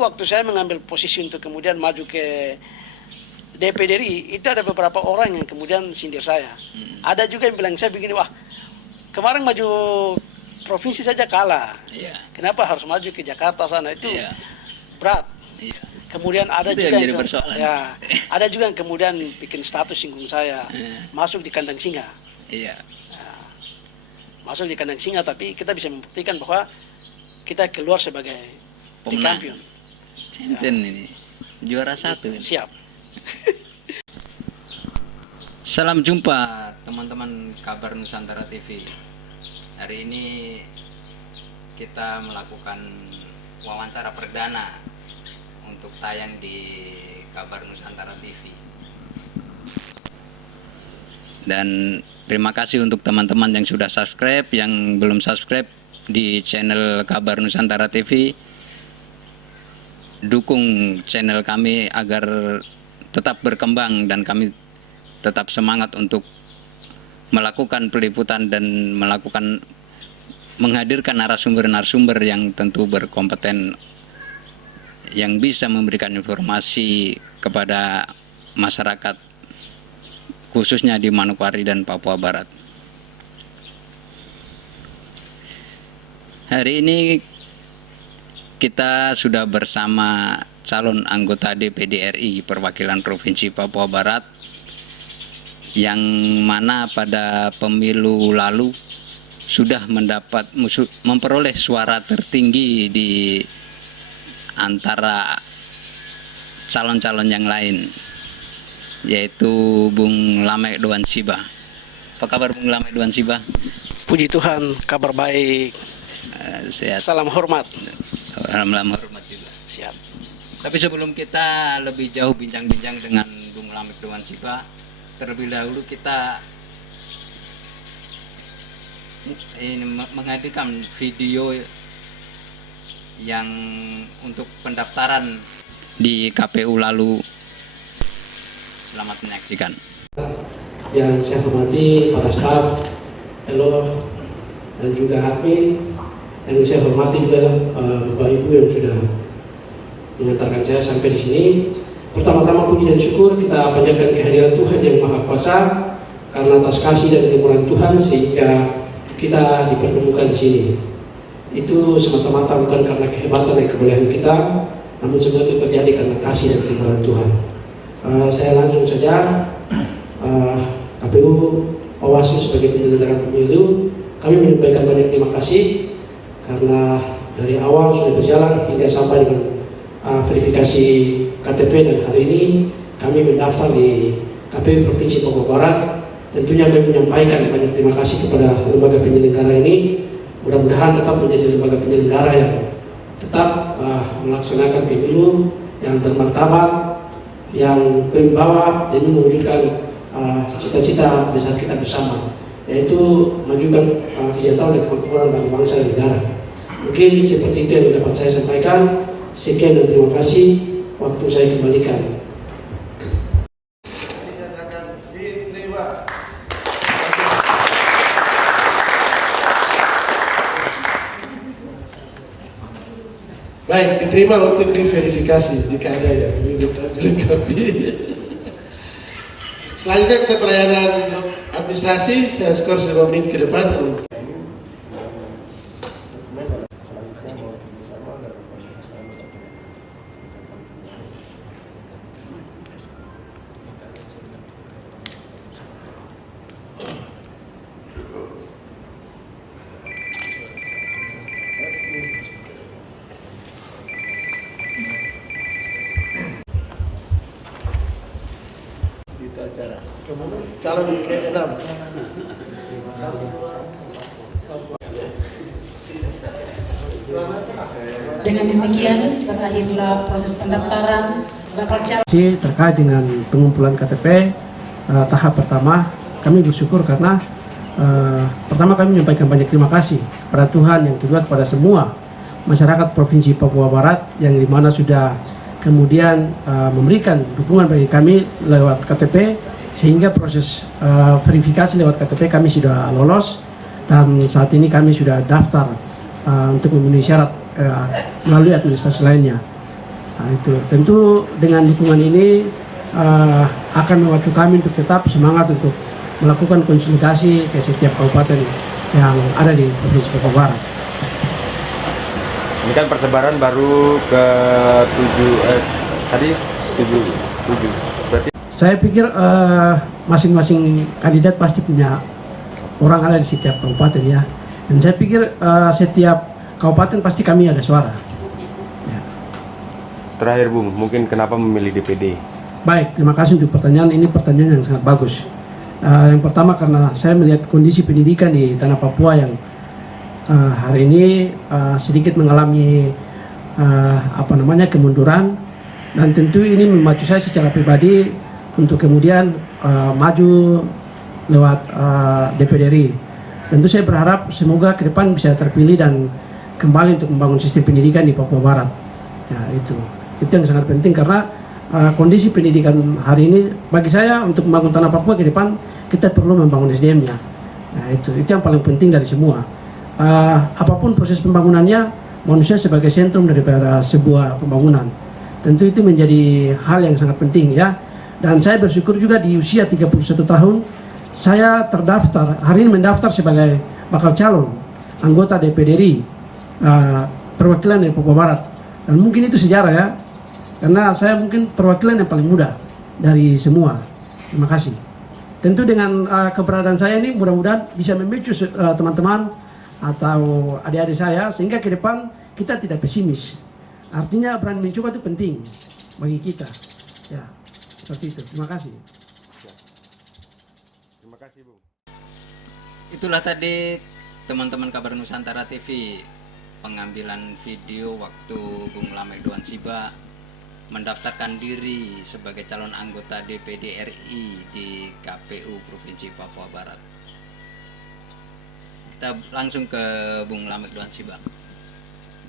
waktu saya mengambil posisi untuk kemudian maju ke DPD RI, itu ada beberapa orang yang kemudian sindir saya. Ada juga yang bilang saya begini, wah kemarin maju provinsi saja kalah, kenapa harus maju ke Jakarta sana, itu berat. Kemudian ada juga yang ada juga yang kemudian bikin status singgung saya, masuk di kandang singa. Masuk di kandang singa, tapi kita bisa membuktikan bahwa kita keluar sebagai champion. Ini juara satu. Siap. Salam jumpa teman-teman Kabar Nusantara TV. Hari ini kita melakukan wawancara perdana untuk tayang di Kabar Nusantara TV. Dan terima kasih untuk teman-teman yang sudah subscribe, yang belum subscribe di channel Kabar Nusantara TV. Dukung channel kami agar tetap berkembang dan kami tetap semangat untuk melakukan peliputan dan menghadirkan narasumber-narasumber yang tentu berkompeten, yang bisa memberikan informasi kepada masyarakat khususnya di Manokwari dan Papua Barat. Hari ini kita sudah bersama calon anggota DPD RI perwakilan Provinsi Papua Barat, yang mana pada pemilu lalu sudah memperoleh suara tertinggi di antara calon-calon yang lain, yaitu Bung Lamek Doan Siba. Apa kabar Bung Lamek Doan Siba? Puji Tuhan, kabar baik. Sehat. Salam hormat. Salam hormat juga. Siap. Tapi sebelum kita lebih jauh bincang-bincang dengan Bung Lamek Doan Siba, terlebih dahulu kita ini menghadirkan video yang untuk pendaftaran di KPU lalu. Selamat menyaksikan. Yang saya hormati para staf, Elo, dan juga admin. Yang saya hormati juga Bapak Ibu yang sudah mengantarkan saya sampai di sini. Pertama-tama puji dan syukur kita panjatkan kehadiran Tuhan yang Maha Kuasa, karena atas kasih dan kemurahan Tuhan sehingga kita dipertemukan di sini. Itu semata-mata bukan karena kehebatan dan kebolehan kita, namun semua itu terjadi karena kasih dan kemurahan Tuhan. Saya langsung saja, KPU Bawaslu sebagai penyelenggara pemilu, kami menyampaikan banyak terima kasih karena dari awal sudah berjalan hingga sampai dengan verifikasi KTP, dan hari ini kami mendaftar di KPU Provinsi Papua Barat. Tentunya kami menyampaikan banyak terima kasih kepada lembaga penyelenggara ini. Mudah-mudahan tetap menjadi lembaga penyelenggara yang tetap melaksanakan pemilu yang bermartabat, yang berwibawa, demi mewujudkan cita-cita besar kita bersama, yaitu majukan kesejahteraan dan kemakmuran bagi bangsa dan negara. Mungkin seperti itu yang dapat saya sampaikan. Sekian dan terima kasih. Waktu saya kembalikan. Baik, diterima untuk diverifikasi jika ada yang ingin dilengkapi. Selanjutnya kita pelayanan administrasi, saya skor 5 menit ke depan. Calon ke-6. Dengan demikian berakhirlah proses pendaftaran bakal calon. Terkait dengan pengumpulan KTP tahap pertama, kami bersyukur karena pertama kami menyampaikan banyak terima kasih kepada Tuhan, yang kedua kepada semua masyarakat Provinsi Papua Barat yang dimana sudah kemudian memberikan dukungan bagi kami lewat KTP, sehingga proses verifikasi lewat KTP kami sudah lolos, dan saat ini kami sudah daftar untuk memenuhi syarat melalui administrasi lainnya. Nah, itu tentu dengan dukungan ini akan memacu kami untuk tetap semangat untuk melakukan konsolidasi ke setiap kabupaten yang ada di Provinsi Papua Barat. Ini kan persebaran baru ke 7, tadi 7. Berarti Saya pikir masing-masing kandidat pasti punya orang ada di setiap kabupaten ya. Dan saya pikir setiap kabupaten pasti kami ada suara. Ya. terakhir Bung, mungkin kenapa memilih DPD? Baik, terima kasih untuk pertanyaan. Ini pertanyaan yang sangat bagus. Yang pertama karena saya melihat kondisi pendidikan di tanah Papua yang hari ini sedikit mengalami kemunduran, dan tentu ini memacu saya secara pribadi untuk kemudian maju lewat DPD RI. Tentu saya berharap semoga ke depan bisa terpilih dan kembali untuk membangun sistem pendidikan di Papua Barat. Ya, itu yang sangat penting karena kondisi pendidikan hari ini bagi saya untuk membangun tanah Papua ke depan kita perlu membangun SDM-nya. Nah, itu yang paling penting dari semua. Apapun proses pembangunannya, manusia sebagai sentrum daripada sebuah pembangunan. Tentu itu menjadi hal yang sangat penting ya. Dan saya bersyukur juga di usia 31 tahun saya terdaftar, hari ini mendaftar sebagai bakal calon anggota DPD RI perwakilan dari Papua Barat. Dan mungkin itu sejarah ya, karena saya mungkin perwakilan yang paling muda dari semua. Terima kasih. Tentu dengan keberadaan saya ini mudah-mudahan bisa memicu teman-teman atau adik-adik saya sehingga ke depan kita tidak pesimis. Artinya berani mencoba itu penting bagi kita. Ya, seperti itu. Terima kasih. Terima kasih Bung. Itulah tadi teman-teman Kabar Nusantara TV, pengambilan video waktu Bung Lamek Doan Siba mendaftarkan diri sebagai calon anggota DPD RI di KPU Provinsi Papua Barat. Kita langsung ke Bung Lamek Doan Siba.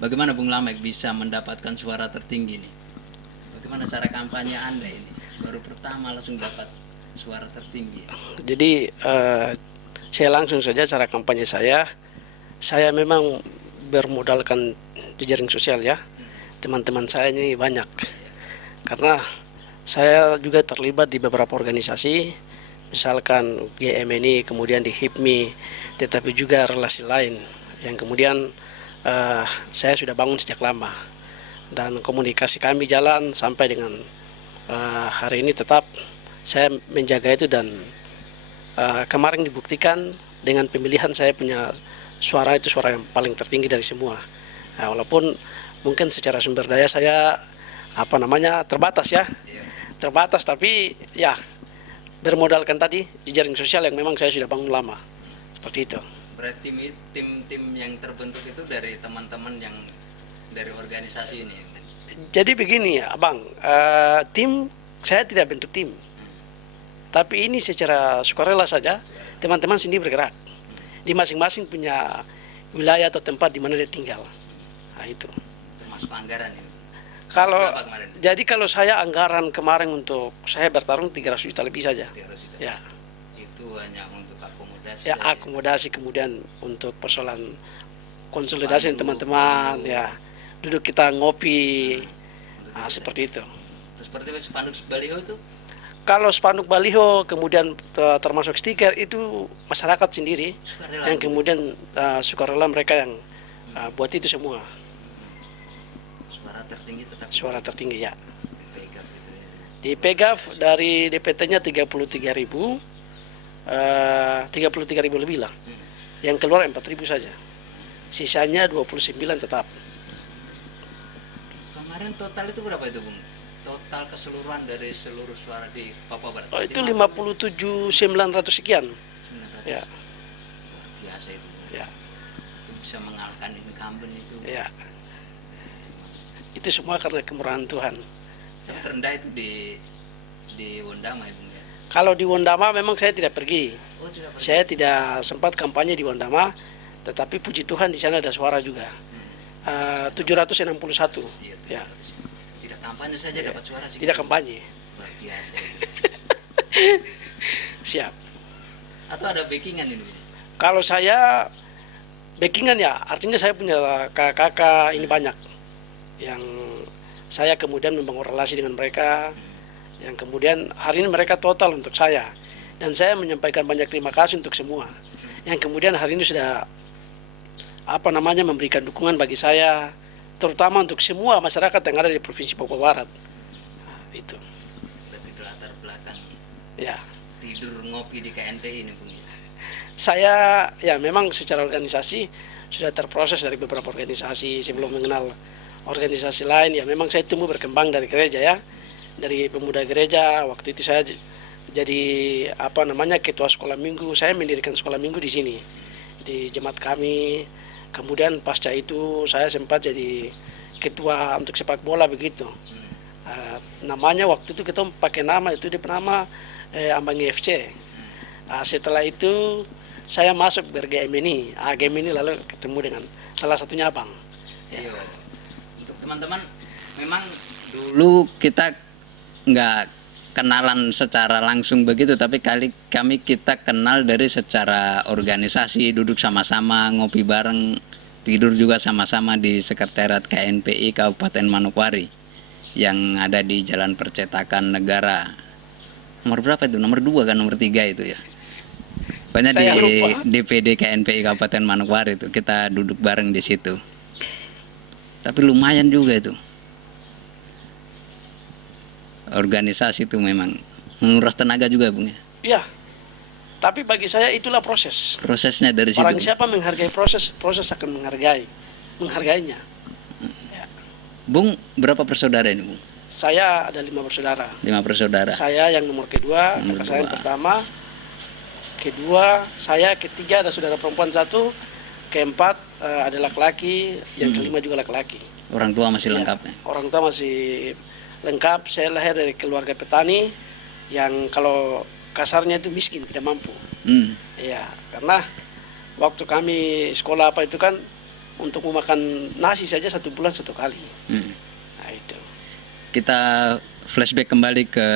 Bagaimana Bung Lamek bisa mendapatkan suara tertinggi nih? Bagaimana cara kampanye Anda ini? Baru pertama langsung dapat suara tertinggi. Jadi saya langsung saja cara kampanye saya memang bermodalkan jejaring sosial ya. Teman-teman saya ini banyak. Karena saya juga terlibat di beberapa organisasi, misalkan GMNI, kemudian di HIPMI, tetapi juga relasi lain yang kemudian saya sudah bangun sejak lama. Dan komunikasi kami jalan sampai dengan hari ini tetap saya menjaga itu, dan kemarin dibuktikan dengan pemilihan saya punya suara itu suara yang paling tertinggi dari semua. Nah, walaupun mungkin secara sumber daya saya terbatas ya, terbatas, tapi ya bermodalkan tadi jejaring sosial yang memang saya sudah bangun lama, seperti itu. Berarti tim-tim yang terbentuk itu dari teman-teman yang dari organisasi ini. Jadi begini ya, Abang, tim saya tidak bentuk tim, tapi ini secara sukarela saja teman-teman sendiri bergerak di masing-masing punya wilayah atau tempat di mana dia tinggal. Nah, itu. Termasuk anggaran ini. Kalau saya anggaran kemarin untuk saya bertarung 300 juta lebih saja. 300 juta. Ya. Itu hanya untuk akomodasi. Ya, akomodasi, kemudian untuk persoalan konsolidasi teman-teman, ya. Duduk kita ngopi. Nah, seperti itu. Seperti spanduk baliho itu? Kalau spanduk baliho kemudian termasuk stiker itu masyarakat sendiri sukarela, yang kemudian sukarela mereka yang buat itu semua. Suara tertinggi tetap. Suara tertinggi ya. PGAF itu ya. Di PGAF dari DPT-nya 33.000, 33.000 lebih lah. Yang keluar 4.000 saja. Sisanya 29 tetap. Kemarin total itu berapa itu Bung? Total keseluruhan dari seluruh suara di Papua Barat. Oh, itu 57.900 sekian. 900. Ya. Luar biasa itu. Ya. Itu bisa mengalahkan incumbent itu. Ya. Itu semua karena kemurahan Tuhan. Yang terendah itu di Wondama ya Bung ya. Kalau di Wondama memang saya tidak pergi. Oh, tidak pergi. Saya tidak sempat kampanye di Wondama, tetapi puji Tuhan di sana ada suara juga. 761. Iya, Ya. Tidak kampanye saja dapat suara sih. Tidak kampanye. Luar biasa itu. Siap. Atau ada backingan ini Bung? Kalau saya backingan ya, artinya saya punya kakak-kakak ini banyak yang Saya kemudian membangun relasi dengan mereka, yang kemudian hari ini mereka total untuk saya. Dan saya menyampaikan banyak terima kasih untuk semua. Yang kemudian hari ini sudah memberikan dukungan bagi saya, terutama untuk semua masyarakat yang ada di Provinsi Papua Barat. Nah, itu. Berarti latar belakang Ya. tidur ngopi di KNPI ini, Bung. Saya ya memang secara organisasi sudah terproses dari beberapa organisasi sebelum mengenal organisasi lain. Ya memang saya tumbuh berkembang dari gereja ya, dari pemuda gereja. Waktu itu saya jadi ketua sekolah minggu. Saya mendirikan sekolah minggu di sini di jemaat kami. Kemudian pasca itu saya sempat jadi ketua untuk sepak bola begitu. Namanya waktu itu kita pakai nama itu nama Ambangi FC. Setelah itu saya masuk BRGM ini lalu ketemu dengan salah satunya Abang. Iya. Untuk teman-teman, memang dulu kita nggak kenalan secara langsung begitu, tapi kami kita kenal dari secara organisasi, duduk sama-sama, ngopi bareng, tidur juga sama-sama di sekretariat KNPI Kabupaten Manokwari yang ada di Jalan Percetakan Negara. Nomor berapa itu? Nomor 2 kan, nomor 3 itu ya. Pokoknya di Saya lupa. DPD KNPI Kabupaten Manokwari itu kita duduk bareng di situ. Tapi lumayan juga itu. Organisasi itu memang menguras tenaga juga, Bung. Ya, tapi bagi saya itulah proses. Prosesnya dari Orang situ. siapa menghargai proses akan menghargainya. Bung, berapa bersaudara ini, Bung? Saya ada 5 bersaudara. 5 bersaudara. Saya yang nomor kedua, Nomor kakak saya yang dua. pertama, kedua, saya ketiga ada saudara perempuan 1, keempat ada laki-laki, yang kelima juga laki-laki. Orang tua masih Ya, lengkap ya? orang tua masih lengkap. Saya lahir dari keluarga petani yang kalau kasarnya itu miskin, tidak mampu. Ya, karena waktu kami sekolah itu kan untuk memakan nasi saja 1 bulan 1 kali. Nah, itu. Kita flashback kembali ke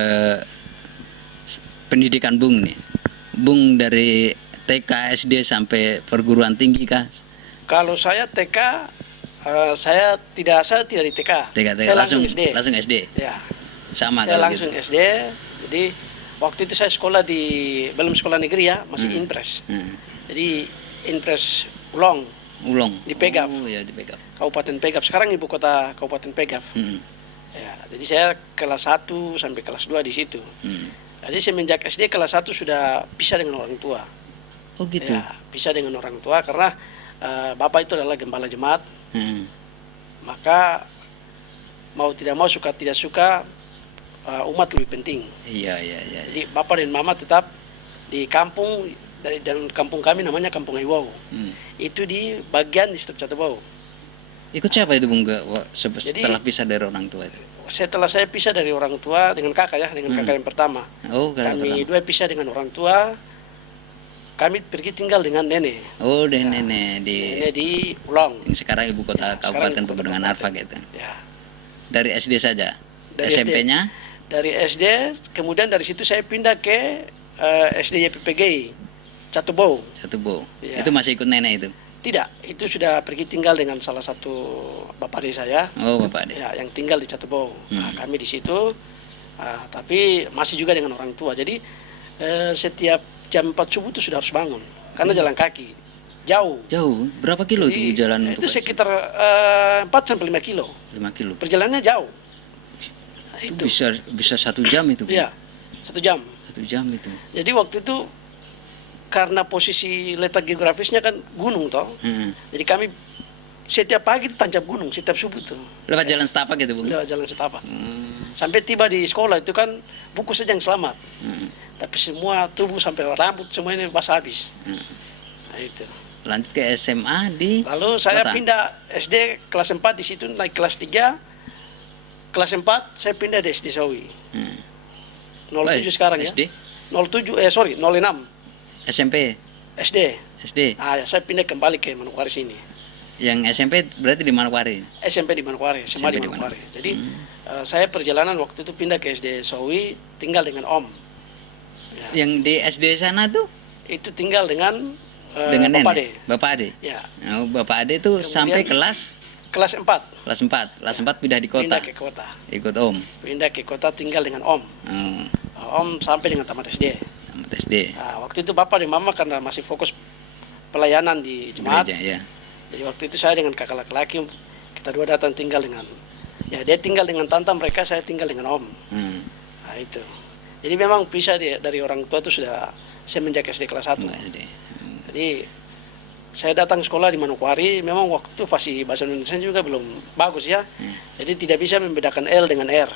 pendidikan Bung nih. Bung dari TK, SD sampai perguruan tinggi kah? Kalau saya TK, saya tidak di TK. Saya langsung SD. Langsung SD. Ya. Sama Saya kalau langsung gitu. SD. Jadi waktu itu saya sekolah belum sekolah negeri ya, masih Inpres. Jadi Inpres Ulong. Di Pegaf. Oh ya, di Pegaf. Kabupaten Pegaf. Sekarang ibu kota Kabupaten Pegaf. Ya, jadi saya kelas 1 sampai kelas 2 di situ. Jadi semenjak SD kelas 1 sudah pisah dengan orang tua. Oh gitu. Ya, pisah dengan orang tua karena bapak itu adalah gembala jemaat. Maka mau tidak mau, suka tidak suka, umat lebih penting. Iya. Jadi bapak dan mama tetap di kampung, dan kampung kami namanya Kampung Iwau. Itu di bagian distrik Catubau. Ikut siapa itu Bung setelah pisah dari orang tua itu? Setelah saya pisah dari orang tua dengan kakak ya, dengan kakak yang pertama. Oh, kakak Kami pertama. dua pisah dengan orang tua. Kami pergi tinggal dengan nenek. Oh, dan nenek di Nenek di Ulong. yang sekarang ibu kota Ya, sekarang Kabupaten ibu kota Pegunungan kabupaten. Arfak gitu. Ya. Dari SD saja. Dari SMP-nya? Dari SD, kemudian dari situ saya pindah ke SD YPPG Catubau. Catubau. Ya. Itu masih ikut nenek itu. Tidak, itu sudah pergi tinggal dengan salah satu bapak adik saya. Oh, Bapak Ade. Ya, yang tinggal di Catubau. Nah, kami di situ, tapi masih juga dengan orang tua. Jadi setiap jam 4 subuh itu sudah harus bangun, karena jalan kaki jauh. Jauh. Berapa kilo Jadi, itu jalan itu untuk sekitar 4 sampai 5 kilo. 5 kilo. Perjalanannya jauh. Nah, itu. Bisa 1 jam itu. Bung? Iya, 1 jam. 1 jam itu. Jadi waktu itu karena posisi letak geografisnya kan gunung toh. Jadi kami setiap pagi itu tancap gunung, setiap subuh tuh. Lewat jalan setapak gitu, Bung. Lewat jalan setapak. Sampai tiba di sekolah itu kan buku saja yang selamat. Tapi semua tubuh sampai rambut semua ini basah habis. Nah, itu. Lanjut ke SMA di Lalu saya kota. pindah SD kelas 4 di situ, naik kelas 3. Kelas 4 saya pindah di SD Sawi. 07 sekarang SD? ya. 06 SMP, SD. SD. Ah, ya, saya pindah kembali ke Manokwari sini. Yang SMP berarti di Manokwari. SMP di Manokwari, semua di SMP di Manokwari. Jadi saya perjalanan waktu itu pindah ke SD Sawi, tinggal dengan Om. Ya, Yang di SD sana tuh itu tinggal dengan dengan Bapak nenek. Ade. Bapak Ade. Ya, Oh, Bapak Ade tuh Kemudian- sampai kelas kelas 4 Kelas 4. Kelas 4 pindah di kota. pindah ke kota. Ikut Om. Pindah ke kota tinggal dengan Om. Om sampai dengan tamat SD. Tamat SD. Nah, waktu itu bapak dan mama karena masih fokus pelayanan di jemaat. Gereja ya. Jadi waktu itu saya dengan kakak laki-laki kita dua datang tinggal dengan dia tinggal dengan tante mereka, saya tinggal dengan Om. Nah, itu. Jadi memang pisah dari orang tua itu sudah semenjak SD kelas 1. Jadi saya datang sekolah di Manokwari, memang waktu itu fasih bahasa Indonesia juga belum bagus ya. Jadi tidak bisa membedakan L dengan R.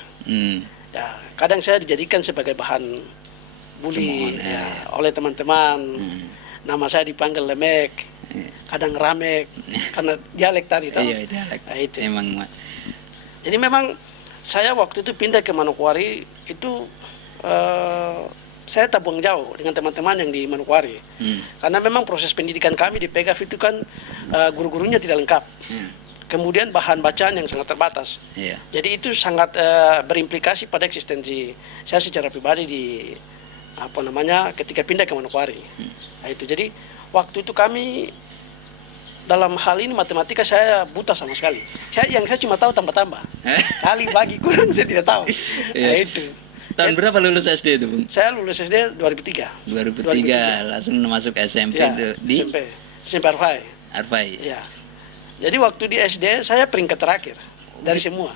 Ya, kadang saya dijadikan sebagai bahan bully ya, oleh teman-teman. Nama saya dipanggil Lemek, kadang Ramek, karena dialek tadi tahu. Iya, dialek. Nah, itu. Emang. Jadi memang saya waktu itu pindah ke Manokwari itu saya tak buang jauh dengan teman-teman yang di Manokwari. Karena memang proses pendidikan kami di PEGAF itu kan guru-gurunya tidak lengkap. Kemudian bahan bacaan yang sangat terbatas. Jadi itu sangat berimplikasi pada eksistensi saya secara pribadi di ketika pindah ke Manokwari. Nah, itu. Jadi waktu itu kami dalam hal ini matematika saya buta sama sekali. Saya cuma tahu tambah-tambah. Kali bagi kurang saya tidak tahu. Nah, itu. Tahun berapa lulus SD itu, Bung? Saya lulus SD 2003. 2003 langsung masuk SMP Ya, di SMP Arfai. Arfai. Ya. Jadi waktu di SD saya peringkat terakhir dari semua.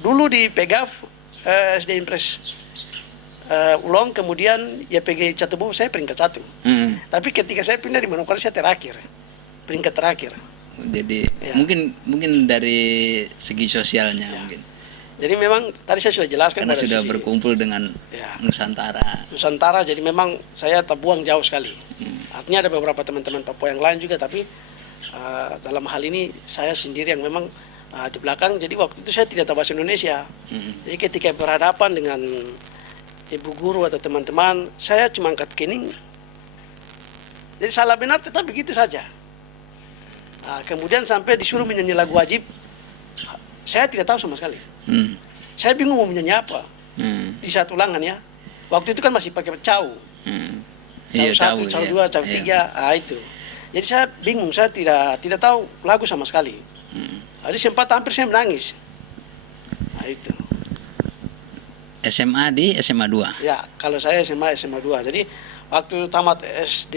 Dulu di PEGAF SD Impres Ulong, kemudian YPG Catubo saya peringkat 1. Tapi ketika saya pindah di Manokwari saya terakhir. Peringkat terakhir. Jadi Ya. mungkin dari segi sosialnya mungkin. Jadi memang tadi saya sudah jelaskan Karena pada sudah sisi berkumpul dengan Ya. Nusantara. jadi memang saya tak buang jauh sekali. Artinya ada beberapa teman-teman Papua yang lain juga, tapi dalam hal ini saya sendiri yang memang di belakang. Jadi waktu itu saya tidak tahu bahasa Indonesia. Jadi ketika berhadapan dengan ibu guru atau teman-teman, saya cuma angkat kening. Jadi salah benar tetap begitu saja. Kemudian sampai disuruh menyanyi lagu wajib, saya tidak tahu sama sekali. Saya bingung mau menyanyi apa. Di satu ulangan ya. Waktu itu kan masih pakai cau. Cau 1, cau 2, cau 3. Itu. Jadi saya bingung, saya tidak tahu lagu sama sekali. Jadi sempat hampir saya menangis. Itu. SMA di SMA 2. Ya, kalau saya SMA 2. Jadi waktu tamat SD,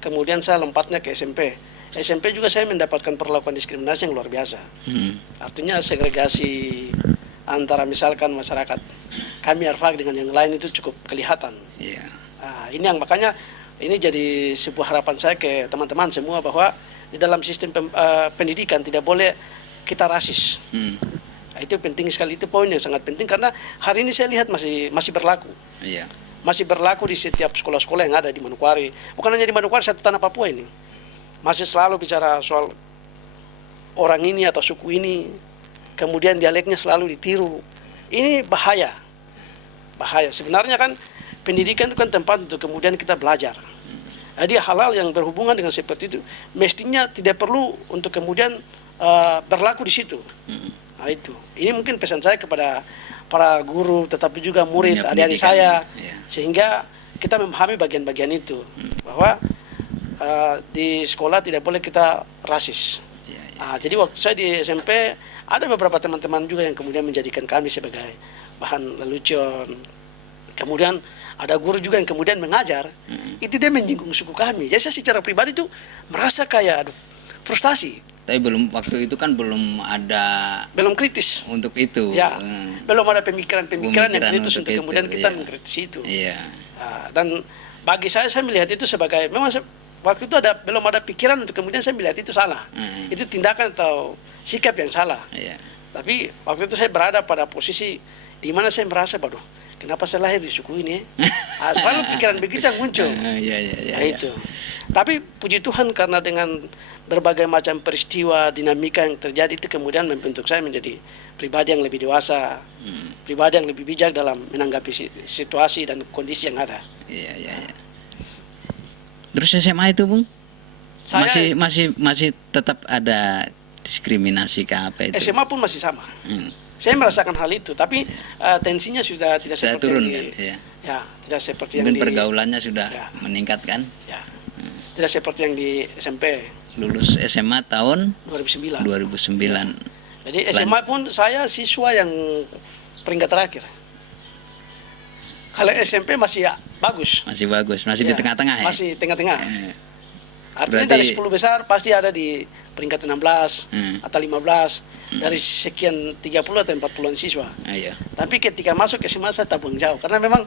kemudian saya lompatnya ke SMP. SMP juga saya mendapatkan perlakuan diskriminasi yang luar biasa. Artinya segregasi antara misalkan masyarakat kami Arfak dengan yang lain itu cukup kelihatan. Ini yang makanya ini jadi sebuah harapan saya ke teman-teman semua bahwa di dalam sistem pendidikan tidak boleh kita rasis. Itu penting sekali, itu poin yang sangat penting karena hari ini saya lihat masih berlaku. Masih berlaku di setiap sekolah-sekolah yang ada di Manokwari. Bukan hanya di Manokwari, satu tanah Papua ini. Masih selalu bicara soal orang ini atau suku ini, kemudian dialeknya selalu ditiru. Ini bahaya. Bahaya. Sebenarnya kan pendidikan itu kan tempat untuk kemudian kita belajar. Jadi hal-hal yang berhubungan dengan seperti itu mestinya tidak perlu untuk kemudian berlaku di situ. Nah, itu. Ini mungkin pesan saya kepada para guru, tetapi juga murid, adik-adik saya, sehingga kita memahami bagian-bagian itu bahwa di sekolah tidak boleh kita rasis. Jadi waktu saya di SMP ada beberapa teman-teman juga yang kemudian menjadikan kami sebagai bahan lelucon. Kemudian ada guru juga yang kemudian mengajar, itu dia menyinggung suku kami. Jadi saya secara pribadi tuh merasa kayak frustasi. Tapi waktu itu kan belum kritis untuk itu. Ya, belum ada pemikiran yang kritis untuk kemudian kita mengkritisi itu. Dan bagi saya melihat itu sebagai memang waktu itu belum ada pikiran untuk kemudian saya melihat itu salah. Itu tindakan atau sikap yang salah. Tapi waktu itu saya berada pada posisi di mana saya merasa, waduh, kenapa saya lahir di suku ini? Selalu pikiran begitu yang muncul. Itu. Tapi puji Tuhan karena dengan berbagai macam peristiwa dinamika yang terjadi itu kemudian membentuk saya menjadi pribadi yang lebih dewasa, pribadi yang lebih bijak dalam menanggapi situasi dan kondisi yang ada. Terus SMA itu, Bung? Saya masih tetap ada diskriminasi ke apa itu? SMA pun masih sama. Saya merasakan hal itu, tapi tensinya sudah tidak seperti turun yang tidak seperti mungkin yang pergaulannya sudah meningkat kan? Tidak seperti yang di SMP. lulus SMA tahun 2009. 2009. Jadi SMA pun saya siswa yang peringkat terakhir. Kalau SMP masih ya, bagus. Masih bagus, masih di Ya, tengah-tengah ya. Masih tengah-tengah. Eh, Artinya berarti- dari 10 besar pasti ada di peringkat 16 atau 15 dari sekian 30 atau 40-an siswa. iya. Tapi ketika masuk ke SMA saya tabung jauh karena memang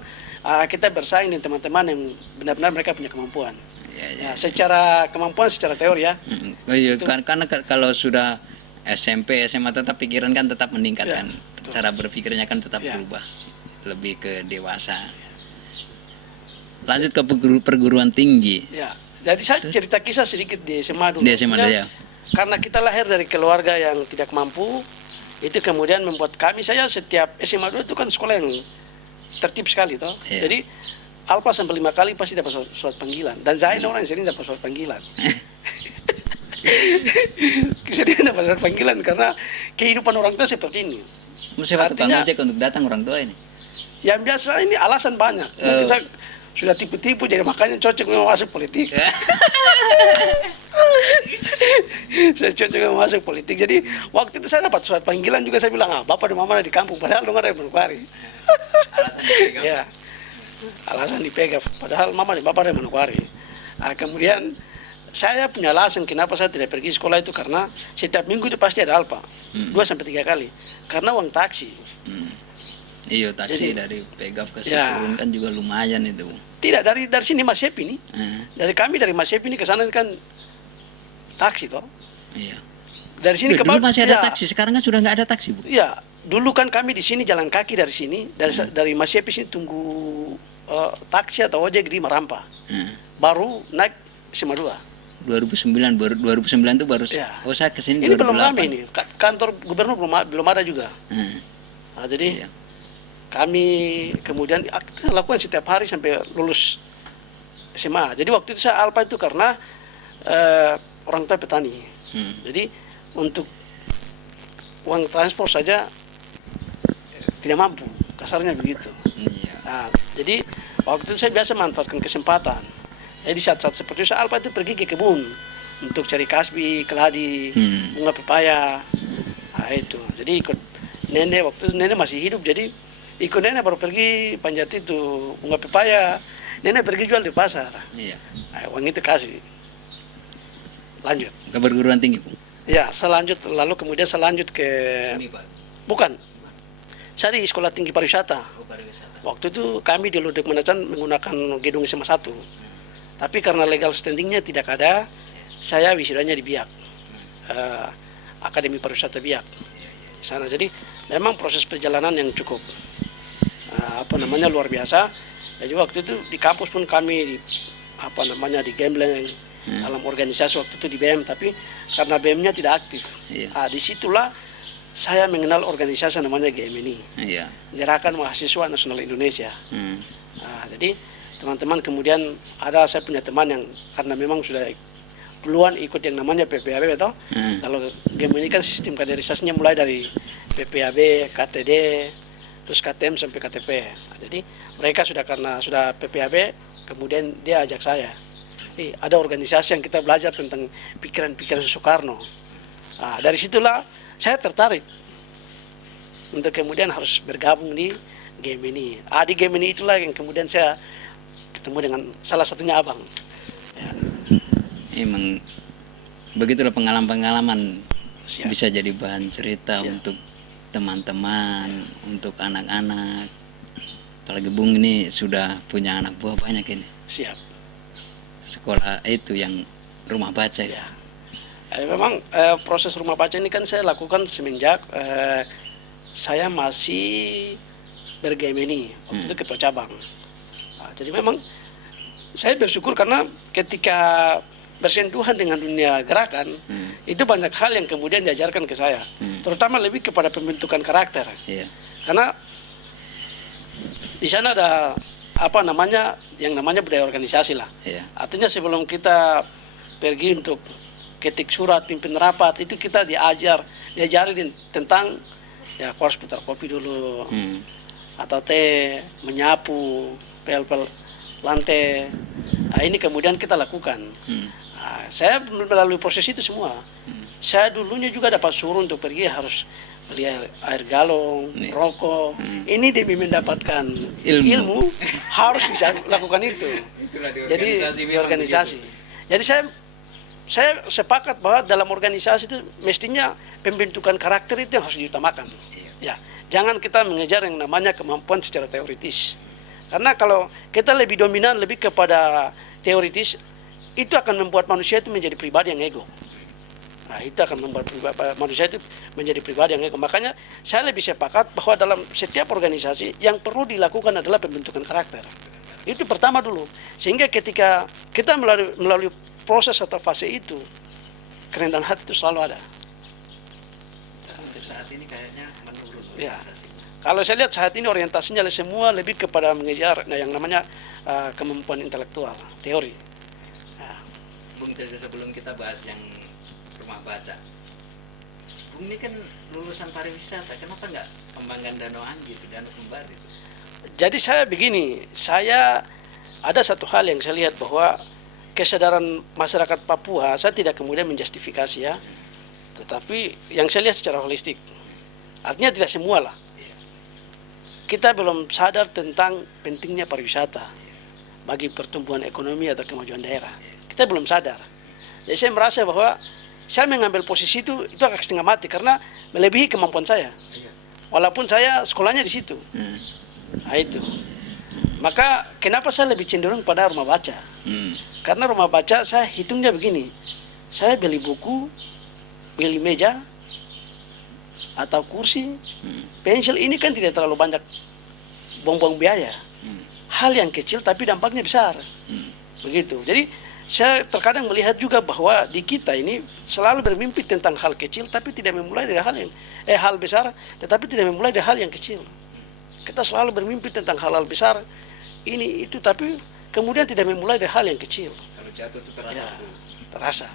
kita bersaing dengan teman-teman yang benar-benar mereka punya kemampuan. Iya, iya. Ya, secara kemampuan, secara teori ya. Oh iya, Itu. karena kalau sudah SMP, SMA tetap pikiran kan tetap meningkat Ya, kan. betul. Cara berpikirnya kan tetap Ya. berubah. Lebih ke dewasa. Lanjut ke perguruan tinggi. Ya. Jadi saya cerita kisah sedikit di SMA dulu. Di SMA dulu, Maksudnya, ya. Karena kita lahir dari keluarga yang tidak mampu, itu kemudian membuat saya setiap SMA dulu itu kan sekolah yang tertib sekali toh. Iya. Jadi Alfa sampai 5 kali pasti dapat surat panggilan. Dan saya ini orang yang sering dapat surat panggilan. Sering dapat surat panggilan karena kehidupan orang tua seperti ini. Siapa tukang Artinya- ojek untuk datang orang tua ini? Yang biasa ini alasan banyak. Mungkin saya sudah tipu-tipu jadi makanya cocok memang masuk politik. Saya cocok memang masuk politik. Jadi waktu itu saya dapat surat panggilan juga saya bilang, bapak dan mama ada di kampung. Padahal dong ada di Manokwari. Ya, alasan dipegang. Padahal mama dan bapak ada di Manokwari. Kemudian saya punya alasan kenapa saya tidak pergi sekolah itu karena setiap minggu itu pasti ada Alfa. 2-3 kali. Karena uang taksi. Iya, taksi Jadi- dari Pegaf ke Ya. Turun kan juga lumayan itu. Tidak, dari sini Mas Sepi nih. Eh, Dari Mas Sepi ini ke sana kan taksi toh. iya. Dari sini ke Dulu masih ada ya, taksi, sekarang kan sudah nggak ada taksi, Bu. Iya, dulu kan kami di sini jalan kaki dari sini, dari Mas Sepi sini tunggu taksi atau ojek di Marampa. Eh, Baru naik SMA 2. 2009 itu baru Ya. oh saya kesini Ini belum 2008. kami ini. Kantor gubernur belum ada juga. Eh, Nah, jadi iya. kami kemudian kita lakukan setiap hari sampai lulus SMA. Jadi waktu itu saya Alfa itu karena orang tua petani. Jadi untuk uang transport saja tidak mampu, kasarnya begitu. Iya. Nah, jadi waktu itu saya biasa manfaatkan kesempatan. Jadi saat-saat seperti itu saya Alfa itu pergi ke kebun untuk cari kasbi, keladi, bunga pepaya. Nah, itu. Jadi ikut nenek, waktu itu nenek masih hidup, jadi ikut nenek baru pergi panjat itu bunga pepaya. Nenek pergi jual di pasar. Iya. Nah, uang itu kasih. Lanjut. Ke perguruan tinggi, Bu. Ya, saya lanjut, lalu kemudian saya lanjut ke Pak. bukan. Saya di Sekolah Tinggi Pariwisata. Waktu itu kami di Ludek Manacan menggunakan gedung SMA 1. Tapi karena legal standingnya tidak ada, saya wisudanya di Biak. Akademi Pariwisata Biak. Di sana. Jadi memang proses perjalanan yang cukup luar biasa. Jadi waktu itu di kampus pun kami di Gembleng dalam organisasi waktu itu di BM, tapi karena BM-nya tidak aktif. Iya. Disitulah saya mengenal organisasi namanya GMNI, Iya. Gerakan Mahasiswa Nasional Indonesia. Hmm. Jadi teman-teman kemudian saya punya teman yang karena memang sudah duluan ikut yang namanya PPAB atau kalau GMNI kan sistem kaderisasinya mulai dari PPAB, KTD, terus KTM sampai KTP. Jadi mereka karena sudah PPAB, kemudian dia ajak saya. Ada organisasi yang kita belajar tentang pikiran-pikiran Soekarno. Dari situlah saya tertarik untuk kemudian harus bergabung di GMNI. Di GMNI itulah yang kemudian saya ketemu dengan salah satunya abang. Ya. Emang begitulah pengalaman-pengalaman Siap. bisa jadi bahan cerita Siap. untuk teman-teman, untuk anak-anak. Apalagi Bung ini sudah punya anak buah banyak ini. Siap. Sekolah itu yang rumah baca ya. Memang proses rumah baca ini kan saya lakukan semenjak saya masih berGMNI, waktu itu ketua cabang. Jadi memang saya bersyukur karena ketika bersentuhan dengan dunia gerakan, itu banyak hal yang kemudian diajarkan ke saya, terutama lebih kepada pembentukan karakter. Iya. Karena di sana ada yang namanya budaya organisasi lah. Iya. Artinya sebelum kita pergi untuk ketik surat, pimpin rapat, itu kita diajari tentang ya kau harus putar kopi dulu, atau teh, menyapu, pel lantai. Ini kemudian kita lakukan. Nah, saya melalui proses itu semua. Saya dulunya juga dapat suruh untuk pergi harus beli air galon, Nih. rokok. Ini demi mendapatkan ilmu harus bisa lakukan itu. Itulah Jadi di organisasi. Jadi saya sepakat bahwa dalam organisasi itu mestinya pembentukan karakter itu yang harus diutamakan. Ya, jangan kita mengejar yang namanya kemampuan secara teoritis. Karena kalau kita lebih dominan lebih kepada teoritis, itu akan membuat manusia itu menjadi pribadi yang ego. Nah, itu akan membuat manusia itu menjadi pribadi yang ego. Makanya saya lebih sepakat bahwa dalam setiap organisasi yang perlu dilakukan adalah pembentukan karakter. Itu pertama dulu. Sehingga ketika kita melalui proses atau fase itu, kerendahan hati itu selalu ada. Untuk saat ini kayaknya menurun. Ya. Kalau saya lihat saat ini orientasinya semua lebih kepada mengejar yang namanya kemampuan intelektual, teori. Bung Tejo, sebelum kita bahas yang rumah baca, Bung ini kan lulusan pariwisata, kenapa nggak kembangkan Danau Anggi itu, Danau Kembar itu? Jadi saya begini, saya ada satu hal yang saya lihat bahwa kesadaran masyarakat Papua, saya tidak kemudian menjustifikasi ya, tetapi yang saya lihat secara holistik, artinya tidak semua lah. Kita belum sadar tentang pentingnya pariwisata bagi pertumbuhan ekonomi atau kemajuan daerah. Kita belum sadar. Jadi saya merasa bahwa saya mengambil posisi itu agak setengah mati karena melebihi kemampuan saya. Walaupun saya sekolahnya di situ. Nah itu. Maka kenapa saya lebih cenderung pada rumah baca? Karena rumah baca saya hitungnya begini. Saya beli buku, beli meja, atau kursi, pensil ini kan tidak terlalu banyak buang-buang biaya. Hal yang kecil tapi dampaknya besar. Begitu. Jadi saya terkadang melihat juga bahwa di kita ini selalu bermimpi tentang hal kecil tapi tidak memulai dari hal besar, tetapi tidak memulai dari hal yang kecil. Kita selalu bermimpi tentang hal-hal besar ini itu tapi kemudian tidak memulai dari hal yang kecil. Kalau jatuh itu terasa. Ya, terasa.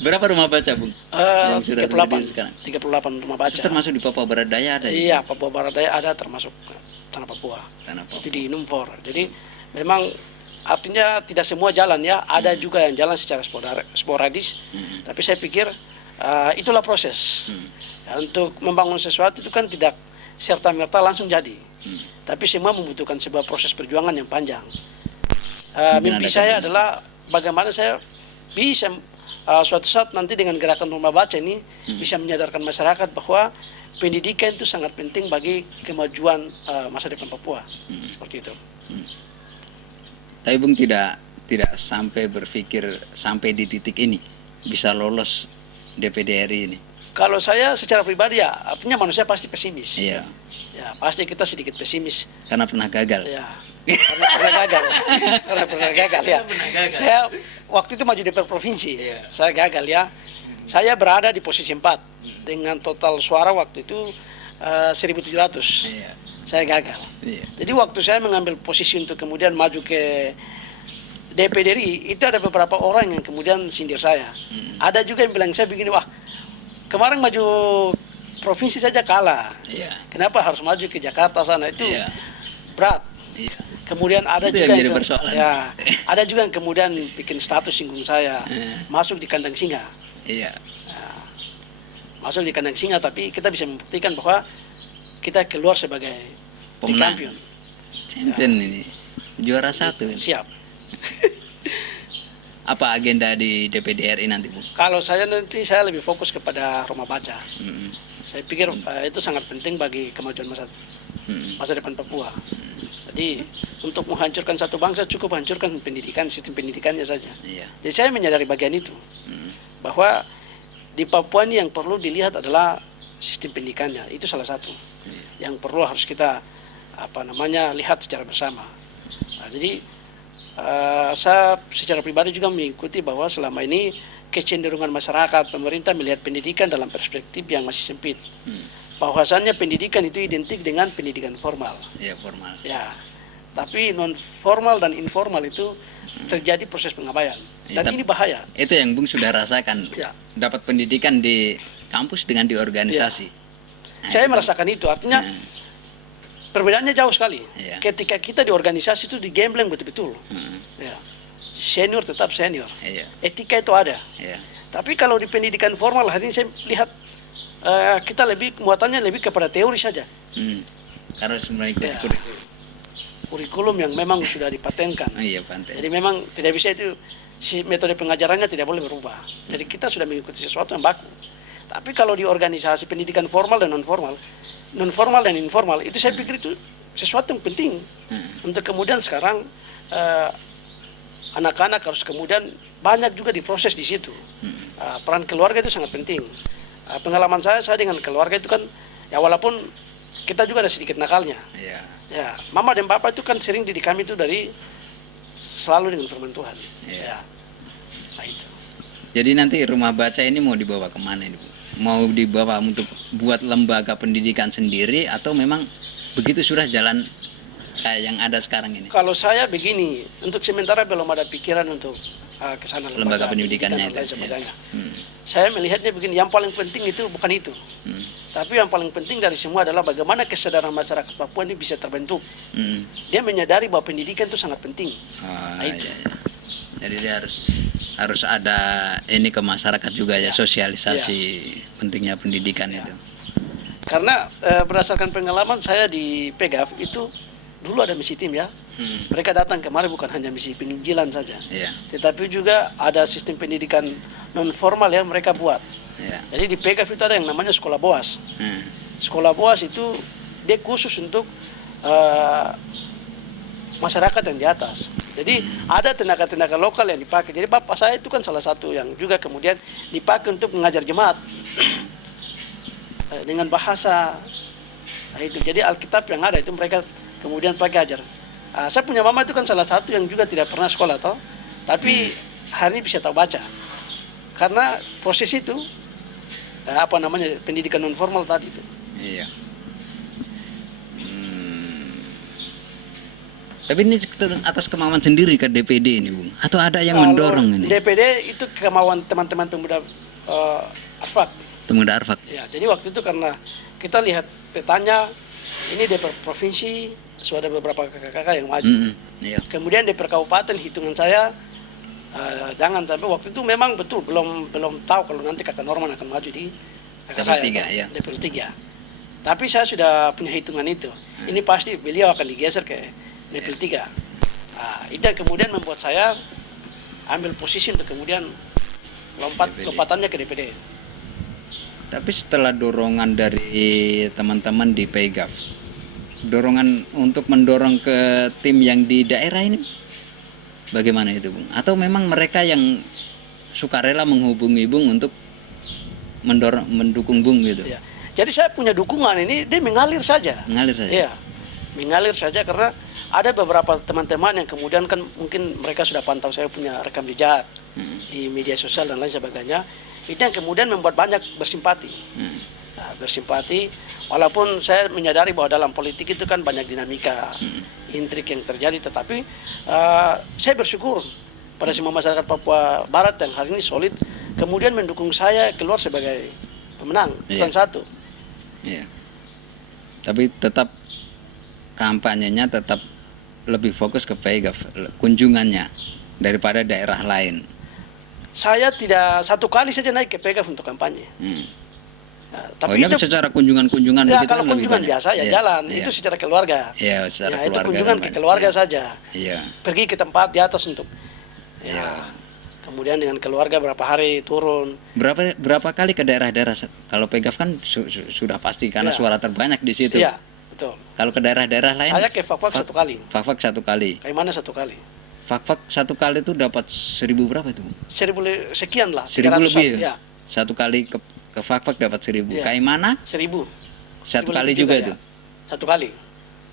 Berapa rumah baca, Bung? Yang sudah berdiri sekarang? 38 rumah baca. Itu termasuk di Papua Barat Daya ada ya? Iya, Papua Barat Daya ada termasuk Tanah Papua. Tanah Papua. Itu di Numfor. Jadi memang artinya tidak semua jalan ya, ada juga yang jalan secara sporadis. Tapi saya pikir itulah proses. Ya, untuk membangun sesuatu itu kan tidak serta-merta langsung jadi. Tapi semua membutuhkan sebuah proses perjuangan yang panjang. Mimpi saya adalah bagaimana saya bisa suatu saat nanti dengan gerakan rumah baca ini bisa menyadarkan masyarakat bahwa pendidikan itu sangat penting bagi kemajuan masa depan Papua. Seperti itu. Tapi Bung tidak sampai berpikir sampai di titik ini bisa lolos DPD RI ini. Kalau saya secara pribadi ya, artinya manusia pasti pesimis. Iya. Ya, pasti kita sedikit pesimis. Karena pernah gagal. Ya. Karena pernah gagal. Karena pernah gagal ya. Saya waktu itu maju DPR provinsi. Saya gagal ya. Saya berada di posisi 4 dengan total suara waktu itu 1.700. Iya. Saya gagal. Iya. Jadi waktu saya mengambil posisi untuk kemudian maju ke DPD RI, itu ada beberapa orang yang kemudian sindir saya. Ada juga yang bilang saya begini, wah kemarin maju provinsi saja kalah. Iya. Kenapa harus maju ke Jakarta sana? Itu Iya. berat. Iya. Kemudian ada Itu juga yang jadi persoalan. ya, ada juga yang kemudian bikin status singgung saya, masuk di kandang singa. Iya. Masuk di kandang singa, tapi kita bisa membuktikan bahwa kita keluar sebagai Pemenang. champion. Ini juara 1 ini. Siap. Apa agenda di DPD RI nanti, Bung? Kalau saya nanti saya lebih fokus kepada rumah baca. Saya pikir itu sangat penting bagi kemajuan masa depan Papua. Jadi untuk menghancurkan satu bangsa cukup hancurkan pendidikan, sistem pendidikannya saja. Iya. Jadi saya menyadari bagian itu, bahwa di Papua ini yang perlu dilihat adalah sistem pendidikannya. Itu salah satu yang perlu harus kita lihat secara bersama. Nah, jadi saya secara pribadi juga mengikuti bahwa selama ini kecenderungan masyarakat, pemerintah melihat pendidikan dalam perspektif yang masih sempit. Bahwasannya pendidikan itu identik dengan pendidikan formal. Iya, formal. Ya, tapi non formal dan informal itu terjadi proses pengabaian. Dan ini bahaya. Itu yang Bung sudah rasakan. Ya. Dapat pendidikan di kampus dengan di organisasi. Nah, Saya itu merasakan itu, artinya perbedaannya jauh sekali. Iya. Ketika kita di organisasi itu digembleng betul-betul. Ya. senior tetap senior. Iya. Etika itu ada. Iya. Tapi kalau di pendidikan formal hari ini saya lihat kita lebih muatannya lebih kepada teori saja. Harus mengikuti Ya. kurikulum. Kurikulum yang memang sudah dipatenkan. Iya, Pantai. Jadi memang tidak bisa itu, si metode pengajarannya tidak boleh berubah. Jadi kita sudah mengikuti sesuatu yang baku. Tapi kalau di organisasi pendidikan formal dan non formal dan informal itu saya pikir itu sesuatu yang penting untuk kemudian sekarang anak-anak harus kemudian banyak juga diproses di situ. Peran keluarga itu sangat penting. Pengalaman saya dengan keluarga itu kan ya walaupun kita juga ada sedikit nakalnya. Iya. Ya, mama dan papa itu kan sering didik kami itu dari selalu dengan firman Tuhan. Iya. Ya. Nah, itu. Jadi nanti rumah baca ini mau dibawa kemana ini, Bu? Mau dibawa untuk buat lembaga pendidikan sendiri atau memang begitu sudah jalan kayak yang ada sekarang ini? Kalau saya begini, untuk sementara belum ada pikiran untuk ke sana Lembaga pendidikannya dan lain itu, sebagainya. ya. Saya melihatnya begini, yang paling penting itu bukan itu. Tapi yang paling penting dari semua adalah bagaimana kesadaran masyarakat Papua ini bisa terbentuk. Dia menyadari bahwa pendidikan itu sangat penting. Oh, Nah, itu. iya, iya. Jadi dia harus ada ini ke masyarakat juga ya, sosialisasi pentingnya pendidikan itu. Karena berdasarkan pengalaman saya di PEGAF itu dulu ada misi tim ya. Mereka datang kemarin bukan hanya misi penginjilan saja, Iya. tetapi juga ada sistem pendidikan non formal yang mereka buat. Iya. Jadi di PEGAF itu ada yang namanya sekolah boas. Sekolah boas itu dia khusus untuk masyarakat yang di atas. Jadi ada tenaga-tenaga lokal yang dipakai. Jadi bapak saya itu kan salah satu yang juga kemudian dipakai untuk mengajar jemaat dengan bahasa. Nah, itu. Jadi Alkitab yang ada itu mereka kemudian pakai ajar. Saya punya mama itu kan salah satu yang juga tidak pernah sekolah toh, tapi hari ini bisa tahu baca. Karena proses itu apa namanya pendidikan non formal tadi itu. Iya. Tapi ini atas kemauan sendiri ke DPD ini, Bung? Atau ada yang mendorong ini? DPD itu kemauan teman-teman pemuda Arfak. Pemuda Arfak. Ya, jadi waktu itu karena kita lihat petanya ini di provinsi sudah ada beberapa kakak-kakak yang maju. Iya. Kemudian di kabupaten hitungan saya jangan sampai waktu itu memang betul belum tahu kalau nanti kakak Norman akan maju di kakak saya. iya. Dapil 3. Tapi saya sudah punya hitungan itu. Ini pasti beliau akan digeser ke Dapil 3. Itu yang kemudian membuat saya ambil posisi untuk kemudian lompatannya ke DPD. Tapi setelah dorongan dari teman-teman di PEGAF, dorongan untuk mendorong ke tim yang di daerah ini, bagaimana itu, Bung? Atau memang mereka yang sukarela menghubungi Bung untuk mendukung Bung gitu? Ya. Jadi saya punya dukungan ini, dia mengalir saja. Mengalir saja? Iya, mengalir saja karena ada beberapa teman-teman yang kemudian kan mungkin mereka sudah pantau saya punya rekam jejak di media sosial dan lain sebagainya. Itu yang kemudian membuat banyak bersimpati. Nah, bersimpati, walaupun saya menyadari bahwa dalam politik itu kan banyak dinamika, intrik yang terjadi, tetapi saya bersyukur pada semua masyarakat Papua Barat yang hari ini solid, kemudian mendukung saya keluar sebagai pemenang, bukan satu. Iya. Tapi tetap kampanyenya tetap lebih fokus ke PEGAF, kunjungannya daripada daerah lain. Saya tidak satu kali saja naik ke PEGAF untuk kampanye. Nah, tapi ini itu secara kunjungan-kunjungan ya, begitu kalau lebih kunjungan banyak. biasa ya Iya, jalan, iya. itu secara keluarga. Iya, secara Ya, itu keluarga kunjungan kan ke banyak. keluarga Iya. saja. Iya. Pergi ke tempat di atas untuk Iya. kemudian dengan keluarga berapa hari turun. Berapa kali ke daerah-daerah? Kalau PEGAF kan sudah pasti karena Iya. suara terbanyak di situ. Iya, betul. Kalau ke daerah-daerah lain? Saya ke Fakfak satu kali. Fakfak satu kali. Kayak mana satu kali? Fakfak satu kali itu dapat 1.000 berapa itu? 1.000 sekian lah. 1.000 lebih. Ya, Satu kali ke Fakfak dapat 1.000. Iya. Kayak mana? 1.000. Satu 1.000 kali lebih juga ya. itu. Satu kali.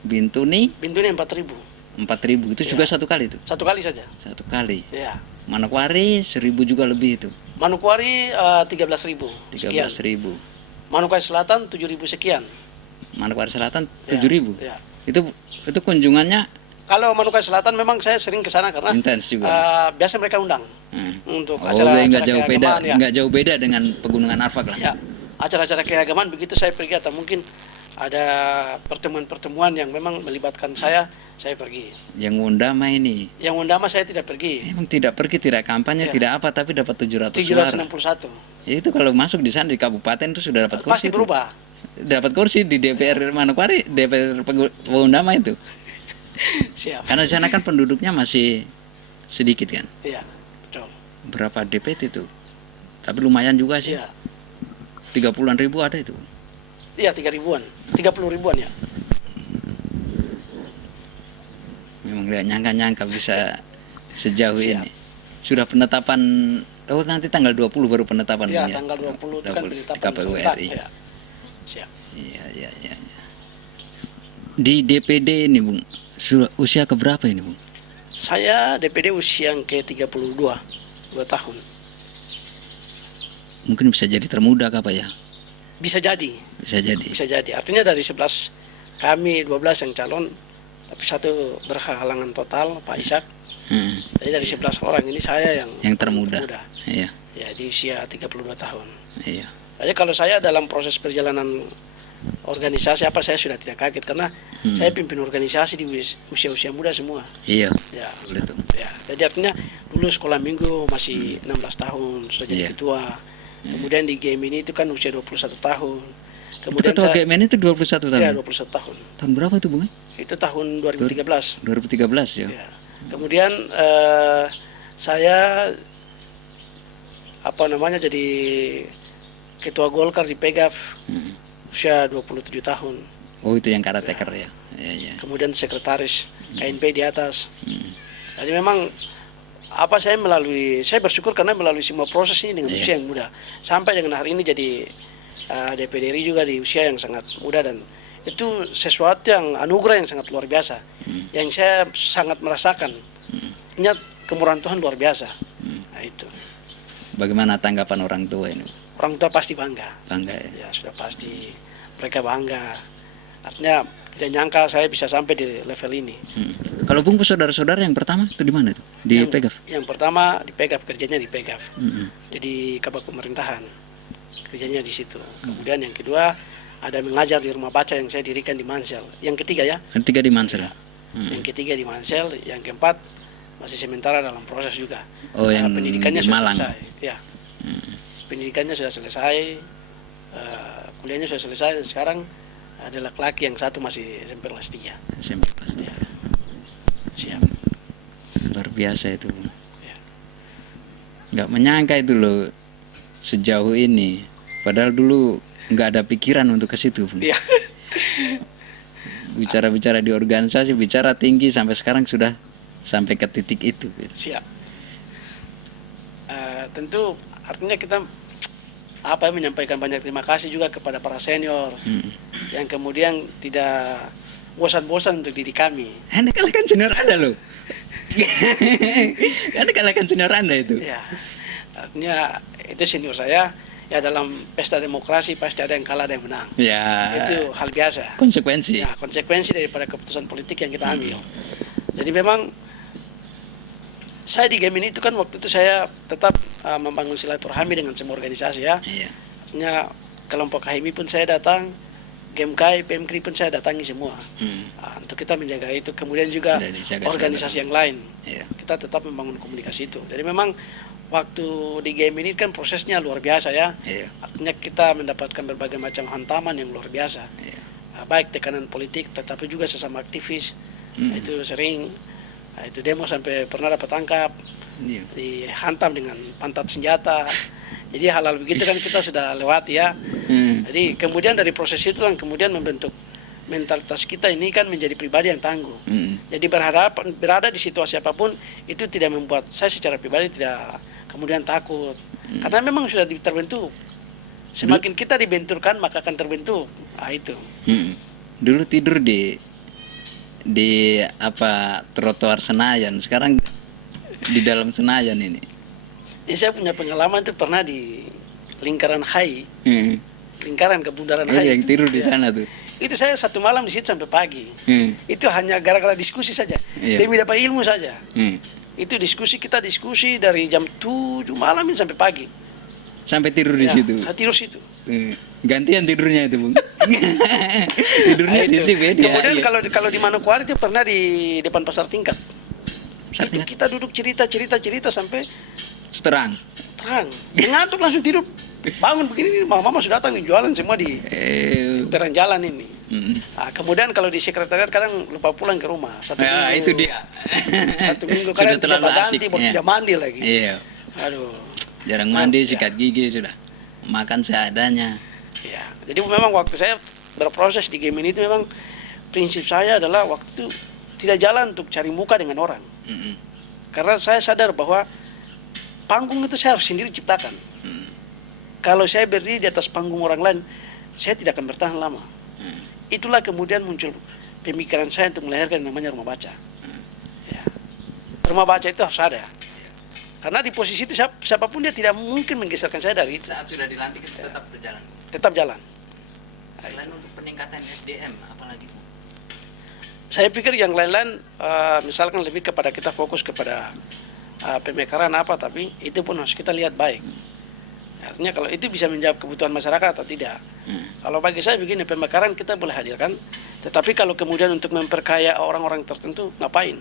Bintuni Bintuni 4.000. 4.000 itu Iya. juga satu kali itu. Satu kali saja. Satu kali. Ya. Manokwari 1.000 juga lebih itu. Manokwari 13.000 sekian. 13.000. Manokwari Selatan 7.000 sekian. Manokwari Selatan Ya, 7.000. ya. Itu kunjungannya Kalau Manokwari Selatan memang saya sering ke sana karena intens juga. biasa mereka undang untuk Oh, acara nggak jauh beda, keagamaan, ya. nggak jauh beda dengan pegunungan Arfak lah. Ya, acara-acara keagamaan begitu saya pergi atau mungkin ada pertemuan-pertemuan yang memang melibatkan saya saya pergi. Yang Undama ini Yang Undama saya tidak pergi. emang tidak pergi, tidak kampanye, Iya. tidak apa, tapi dapat 700 suara. 761. Ya, itu kalau masuk di sana di kabupaten itu sudah dapat kursi. Pasti itu. berubah. Dapat kursi di DPR Manokwari, DPR Undama itu. Siap. Karena di sana kan penduduknya masih sedikit kan. Iya, betul. Berapa DPT itu? Tapi lumayan juga sih. Iya. 30-an ribu ada itu. Iya, 3 ribuan. 30 ribuan ya. Memang nggak nyangka-nyangka bisa sejauh Siap. ini. Sudah penetapan, oh nanti tanggal 20 baru penetapan. Iya, ya? tanggal 20 itu kan 20, penetapan KPU serentak. RI. Iya. Siap. Iya, iya, iya. Di DPD ini, Bung, sudah usia keberapa ini, Bung? Saya DPD usia yang ke-32, 2 tahun. Mungkin bisa jadi termuda kah, Pak ya? Bisa jadi, Bisa jadi. bisa jadi. Artinya dari 11 kami 12 yang calon, tapi satu berhalangan total, Pak Ishak. Jadi dari 11 orang ini saya yang Termuda. Iya, Ya, di usia 32 tahun. iya. Jadi kalau saya dalam proses perjalanan organisasi apa saya sudah tidak kaget karena saya pimpin organisasi di usia-usia muda semua. Iya, Ya. boleh tuh. Ya, jadi artinya dulu sekolah minggu masih 16 tahun sudah jadi Iya. ketua. Kemudian di game ini itu kan usia 21 tahun. Itu Kemudian ketua GMN itu 21 tahun. ya 21 tahun. Tahun berapa itu, Bung? Itu tahun 2013. 2013 ya. Ya. Kemudian saya jadi ketua Golkar di Pegaf usia 27 tahun. Oh, itu yang karateker ya. Iya, iya. Kemudian sekretaris KNP di atas. Jadi memang saya bersyukur karena melalui semua proses ini dengan usia yang muda sampai dengan hari ini jadi DPD RI juga di usia yang sangat muda dan itu sesuatu yang anugerah yang sangat luar biasa yang saya sangat merasakan. Ingat kemurahan Tuhan luar biasa. Nah, itu. Bagaimana tanggapan orang tua ini? Orang tua pasti bangga. Bangga ya. Ya sudah pasti mereka bangga. Artinya tidak nyangka saya bisa sampai di level ini. Kalau Bung saudara-saudara yang pertama itu di mana itu? Di Pegaf. Yang pertama di Pegaf, kerjanya di Pegaf. Mm-mm. Jadi kabak pemerintahan. Kerjanya di situ. Kemudian yang kedua ada mengajar di rumah baca yang saya dirikan di Mansel. Yang ketiga ya. Yang tiga di Mansel. Yang ketiga di Mansel, yang keempat masih sementara dalam proses juga. Oh, yang pendidikannya di sudah Malang. selesai. Ya. Pendidikannya sudah selesai. Kuliahnya sudah selesai. Sekarang ada laki-laki yang satu masih SMP kelas 3. SMP kelas Ya. Siap. Luar biasa itu. Ya. Nggak menyangka itu loh sejauh ini. Padahal dulu nggak ada pikiran untuk ke situ. Bung. Iya. Bicara-bicara di organisasi, bicara tinggi sampai sekarang sudah sampai ke titik itu. Gitu. Siap. Tentu artinya kita menyampaikan banyak terima kasih juga kepada para senior yang kemudian tidak bosan-bosan untuk didik kami. Anda kalahkan senior Anda loh. Anda kalahkan senior Anda itu. Ya, artinya itu senior saya. Ya dalam pesta demokrasi pasti ada yang kalah ada yang menang. Ya. Itu hal biasa. Konsekuensi. Ya, konsekuensi daripada keputusan politik yang kita ambil. Jadi memang saya di game ini itu kan waktu itu saya tetap membangun silaturahmi dengan semua organisasi ya. Iya. Artinya kelompok HMI pun saya datang, GMKI, PMKRI pun saya datangi semua. Untuk kita menjaga itu. Kemudian juga Sudah dijaga organisasi yang lain. Iya. Kita tetap membangun komunikasi itu. Jadi memang waktu di game ini kan prosesnya luar biasa ya. Iya. Artinya kita mendapatkan berbagai macam hantaman yang luar biasa. Iya. Baik tekanan politik tetapi juga sesama aktivis. Itu sering itu demo sampai pernah dapat tangkap, Iya. dihantam dengan pantat senjata. Jadi hal-hal begitu kan kita sudah lewati ya. Jadi kemudian dari proses itu yang kemudian membentuk mentalitas kita ini kan menjadi pribadi yang tangguh. Jadi berada di situasi apapun itu tidak membuat saya secara pribadi tidak kemudian takut. Karena memang sudah terbentuk. Semakin kita dibenturkan maka akan terbentuk. Nah, itu. Dulu tidur di trotoar Senayan, sekarang di dalam Senayan ini. Saya punya pengalaman itu pernah di lingkaran HAI, lingkaran kebundaran Oh, HAI. yang itu. tidur di Ya. sana tuh. Itu saya satu malam di situ sampai pagi. Itu hanya gara-gara diskusi saja, Iya. demi dapat ilmu saja. Itu kita diskusi dari jam 7 malam ini sampai pagi. Sampai tidur di Ya, situ. saya tidur situ. Gantian tidurnya itu, Bung. Tidurnya di Itu. situ beda. Kemudian Iya. kalau di Manokwari itu pernah di depan pasar tingkat. Pasar Itu Tingkat? kita duduk cerita sampai Terang. terang. Dia ngantuk langsung tidur. Bangun begini, mama sudah datang nih, jualan semua di perang jalan ini. Nah, kemudian kalau di sekretariat kadang lupa pulang ke rumah. Satu Nah, minggu, itu dia. Satu minggu Sudah kadang tidak terlalu ganti, asik. baru Iya. tidak mandi lagi. Iya. Aduh. Jarang mandi, sikat gigi sudah. Makan seadanya. Ya, jadi memang waktu saya berproses di game ini itu memang prinsip saya adalah waktu itu tidak jalan untuk cari muka dengan orang. Mm-mm. Karena saya sadar bahwa panggung itu saya harus sendiri ciptakan. Kalau saya berdiri di atas panggung orang lain, saya tidak akan bertahan lama. Itulah kemudian muncul pemikiran saya untuk melahirkan yang namanya rumah baca. Ya. Rumah baca itu harus ada. Karena di posisi itu siapapun dia tidak mungkin menggeserkan saya dari itu. Saat sudah dilantik itu tetap berjalan. Tetap jalan. Selain untuk peningkatan SDM, apalagi Bu? Saya pikir yang lain-lain misalkan lebih kepada kita fokus kepada pemekaran apa, tapi itu pun harus kita lihat baik. Artinya kalau itu bisa menjawab kebutuhan masyarakat atau tidak. Kalau bagi saya begini, pemekaran kita boleh hadirkan, tetapi kalau kemudian untuk memperkaya orang-orang tertentu, ngapain?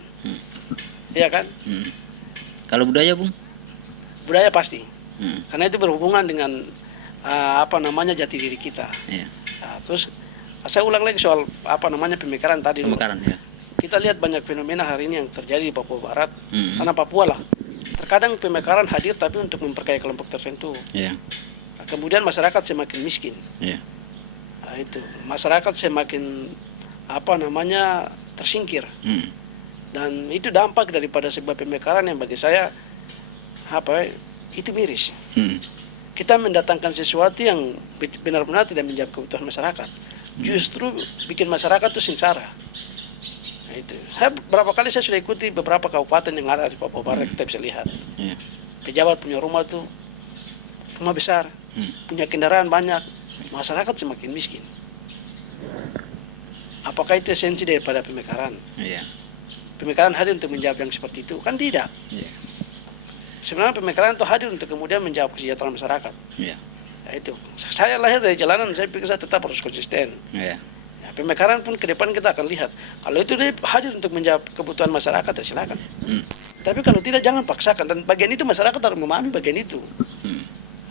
Iya kan? Kalau budaya, Bung? Budaya pasti. Karena itu berhubungan dengan jati diri kita. Iya. Nah, terus saya ulang lagi soal pemekaran tadi. Pemekaran ya. Kita lihat banyak fenomena hari ini yang terjadi di Papua Barat, Hmm. tanah Papua lah. Terkadang pemekaran hadir tapi untuk memperkaya kelompok tertentu. Iya. Nah, kemudian masyarakat semakin miskin. Iya. Nah, itu masyarakat semakin tersingkir. Dan itu dampak daripada sebuah pemekaran yang bagi saya itu miris. Kita mendatangkan sesuatu yang benar-benar tidak menjawab kebutuhan masyarakat. Justru bikin masyarakat itu sengsara. Nah, itu. Berapa kali saya sudah ikuti beberapa kabupaten yang ada di Papua Barat, kita bisa lihat. Iya. Pejabat punya rumah tuh rumah besar, punya kendaraan banyak, masyarakat semakin miskin. Apakah itu esensi daripada pemekaran? Iya. Pemekaran hadir untuk menjawab yang seperti itu? Kan tidak. Iya. Sebenarnya pemekaran itu hadir untuk kemudian menjawab kesejahteraan masyarakat. Iya. Nah, itu. Saya lahir dari jalanan, saya pikir saya tetap harus konsisten. Iya. Ya, pemekaran pun ke depan kita akan lihat. Kalau itu dia hadir untuk menjawab kebutuhan masyarakat, ya silakan. Tapi kalau tidak, jangan paksakan. Dan bagian itu masyarakat harus memahami bagian itu.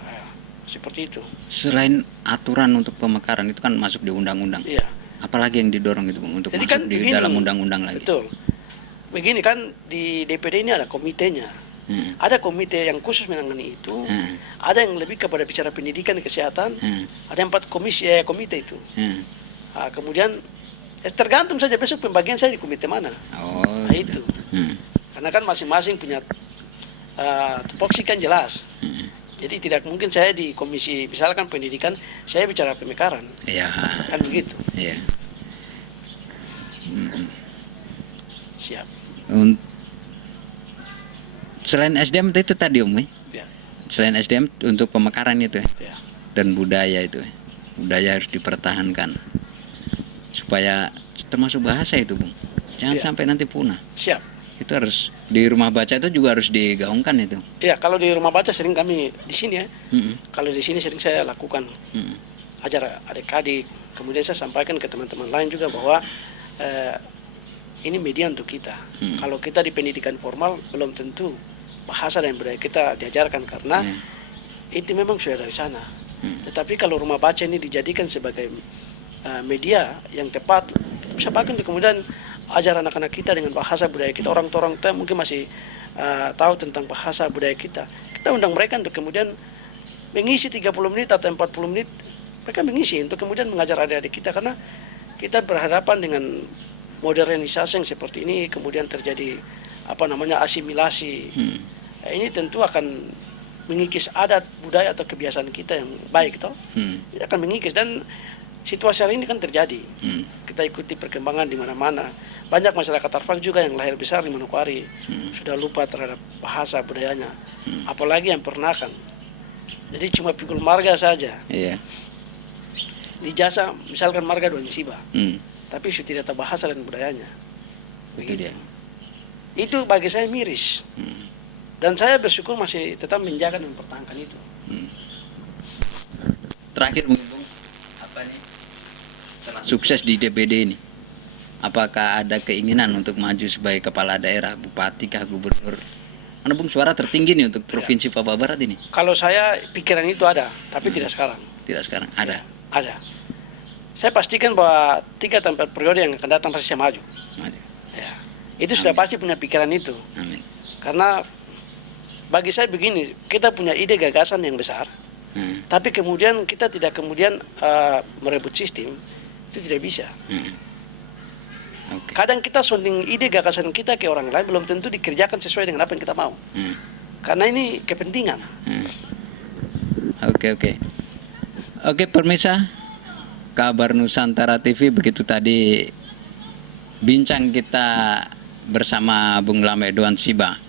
Nah, seperti itu. Selain aturan untuk pemekaran itu kan masuk di undang-undang. Iya. Apalagi yang didorong itu, Bung, untuk Jadi masuk kan di begini, dalam undang-undang lagi. Betul. Begini kan di DPD ini ada komitenya. Ada komite yang khusus menangani itu. Ada yang lebih kepada bicara pendidikan dan kesehatan. Ada 4 komite itu. Nah, kemudian tergantung saja besok pembagian saya di komite mana. Oh. Nah, itu. Karena kan masing-masing punya tupoksi kan jelas. Jadi tidak mungkin saya di komisi misalkan pendidikan saya bicara pemekaran. Iya. Kan begitu. Iya. Siap. Selain SDM itu tadi Om, Ya. selain SDM untuk pemekaran itu Ya. dan budaya itu, budaya harus dipertahankan supaya termasuk bahasa itu, Bung, jangan Ya. sampai nanti punah. Siap. Itu harus di rumah baca itu juga harus digaungkan itu. Ya, kalau di rumah baca sering kami di sini ya. Kalau di sini sering saya lakukan ajar adik-adik. Kemudian saya sampaikan ke teman-teman lain juga bahwa ini media untuk kita. Kalau kita di pendidikan formal belum tentu bahasa dan budaya kita diajarkan karena itu memang sudah dari sana. Tetapi kalau rumah baca ini dijadikan sebagai media yang tepat, bisa pakai untuk kemudian ajar anak-anak kita dengan bahasa budaya kita. Orang kita mungkin masih tahu tentang bahasa budaya kita. Kita undang mereka untuk kemudian mengisi 30 menit atau 40 menit. Mereka mengisi untuk kemudian mengajar adik-adik kita karena kita berhadapan dengan modernisasi yang seperti ini, kemudian terjadi asimilasi. Ini tentu akan mengikis adat, budaya atau kebiasaan kita yang baik, toh. Ini akan mengikis dan situasi hari ini kan terjadi. Kita ikuti perkembangan di mana-mana. Banyak masyarakat Arfak juga yang lahir besar di Manokwari sudah lupa terhadap bahasa budayanya. Apalagi yang pernah kan. Jadi cuma pikul marga saja. Iya. Di jasa misalkan marga Duan Siba. Tapi sudah tidak tahu bahasa dan budayanya. Begitu. Itu bagi saya miris. Dan saya bersyukur masih tetap menjaga dan mempertahankan itu. terakhir Bung, apa nih? Setelah sukses di DPD ini, apakah ada keinginan untuk maju sebagai kepala daerah, bupati kah, gubernur? Mana Bung suara tertinggi nih untuk provinsi Papua Barat ini? Kalau saya pikiran itu ada, tapi tidak sekarang. Tidak sekarang, ada. Ada. Saya pastikan bahwa 3 atau 4 periode yang akan datang pasti saya maju. Maju. Ya. Itu sudah pasti punya pikiran itu. Amin. Karena bagi saya begini, kita punya ide gagasan yang besar, tapi kemudian kita tidak kemudian merebut sistem, itu tidak bisa. Oke. Kadang kita sounding ide gagasan kita ke orang lain belum tentu dikerjakan sesuai dengan apa yang kita mau. Karena ini kepentingan. Oke. Oke pemirsa, Kabar Nusantara TV, begitu tadi bincang kita bersama Bung Lamek Duan Siba.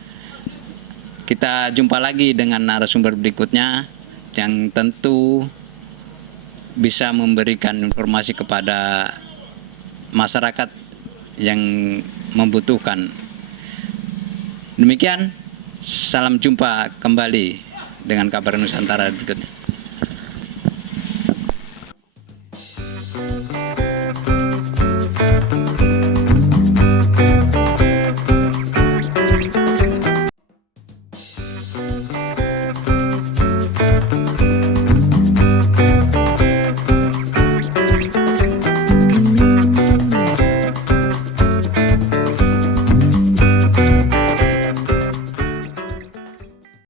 Kita jumpa lagi dengan narasumber berikutnya yang tentu bisa memberikan informasi kepada masyarakat yang membutuhkan. Demikian, salam jumpa kembali dengan Kabar Nusantara berikutnya.